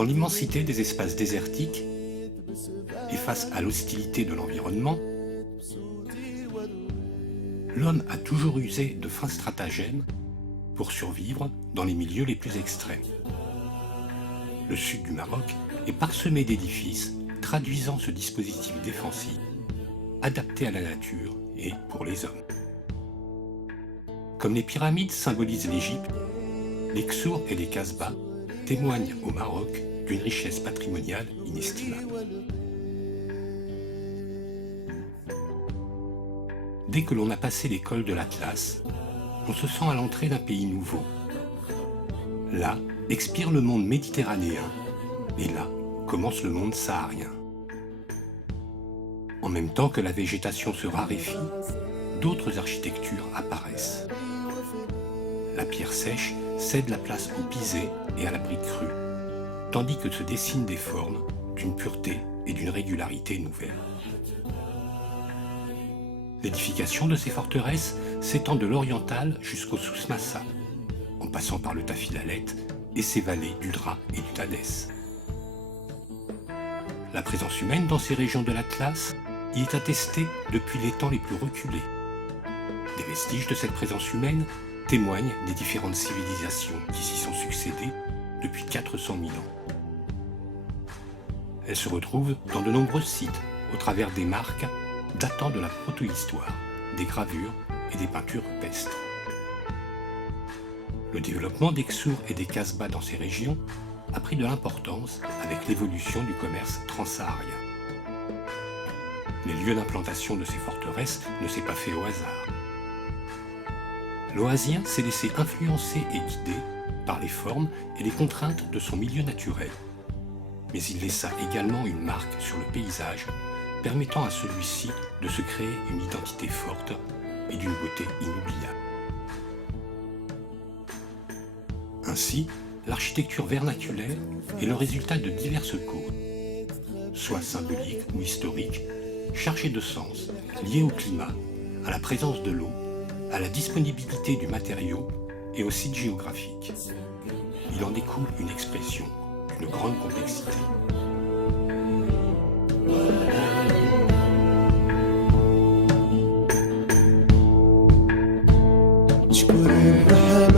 Dans l'immensité des espaces désertiques, et face à l'hostilité de l'environnement, l'homme a toujours usé de fins stratagèmes pour survivre dans les milieux les plus extrêmes. Le sud du Maroc est parsemé d'édifices traduisant ce dispositif défensif, adapté à la nature et pour les hommes. Comme les pyramides symbolisent l'Égypte, les Ksours et les Kasbahs témoignent au Maroc d'une richesse patrimoniale inestimable. Dès que l'on a passé l'école de l'Atlas, on se sent à l'entrée d'un pays nouveau. Là expire le monde méditerranéen, et là commence le monde saharien. En même temps que la végétation se raréfie, d'autres architectures apparaissent. La pierre sèche cède la place au pisé et à la brique crue, tandis que se dessinent des formes d'une pureté et d'une régularité nouvelles. L'édification de ces forteresses s'étend de l'oriental jusqu'au Souss-Massa, en passant par le Tafilalet et ses vallées du Dra et du Tadès. La présence humaine dans ces régions de l'Atlas y est attestée depuis les temps les plus reculés. Des vestiges de cette présence humaine témoignent des différentes civilisations qui s'y sont succédées depuis 400 000 ans. Elles se retrouvent dans de nombreux sites au travers des marques datant de la protohistoire, des gravures et des peintures rupestres. Le développement des Ksours et des Kasbahs dans ces régions a pris de l'importance avec l'évolution du commerce transsaharien. Les lieux d'implantation de ces forteresses ne s'est pas fait au hasard. L'Oasien s'est laissé influencer et guider par les formes et les contraintes de son milieu naturel. Mais il laissa également une marque sur le paysage, permettant à celui-ci de se créer une identité forte et d'une beauté inoubliable. Ainsi, l'architecture vernaculaire est le résultat de diverses causes, soit symboliques ou historiques, chargées de sens, liées au climat, à la présence de l'eau, à la disponibilité du matériau et au site géographique. Il en découle une expression d'une grande complexité. شكون الرحمة